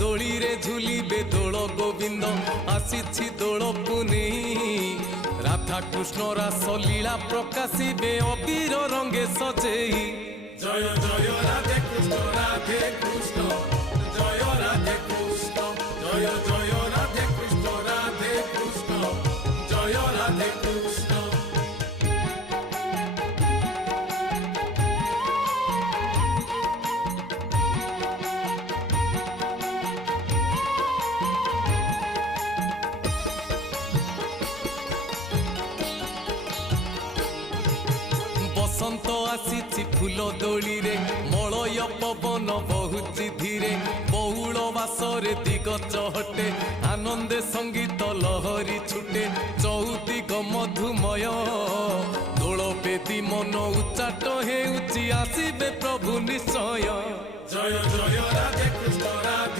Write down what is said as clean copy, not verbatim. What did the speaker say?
দোলি রে ঝুলিবে দোল গোবিন্দ আসিছি দোল পুনেই রাধা কৃষ্ণ রাস লীলা প্রকাশিবে অবির রঙে সজেই জয় জয় রাধে কৃষ্ণ রাধে কৃষ্ণ জয় রাধে কৃষ্ণ জয় জয় রাধে কৃষ্ণ রাধে কৃষ্ণ জয় রাধে কৃষ্ণ। বসন্ত আসিছি ফুল দোলি রে মলয় পবন বহুচি ধীরে বহুল বাসরে দিগ চহটে আনন্দে সঙ্গীত লহরি ছুটে চৌদিগ মধুময় দোল বেদী মন উচ্চাট হেউচি আসিবে প্রভু নিশ্চয়। জয় জয় রাধে কৃষ্ণ রাধে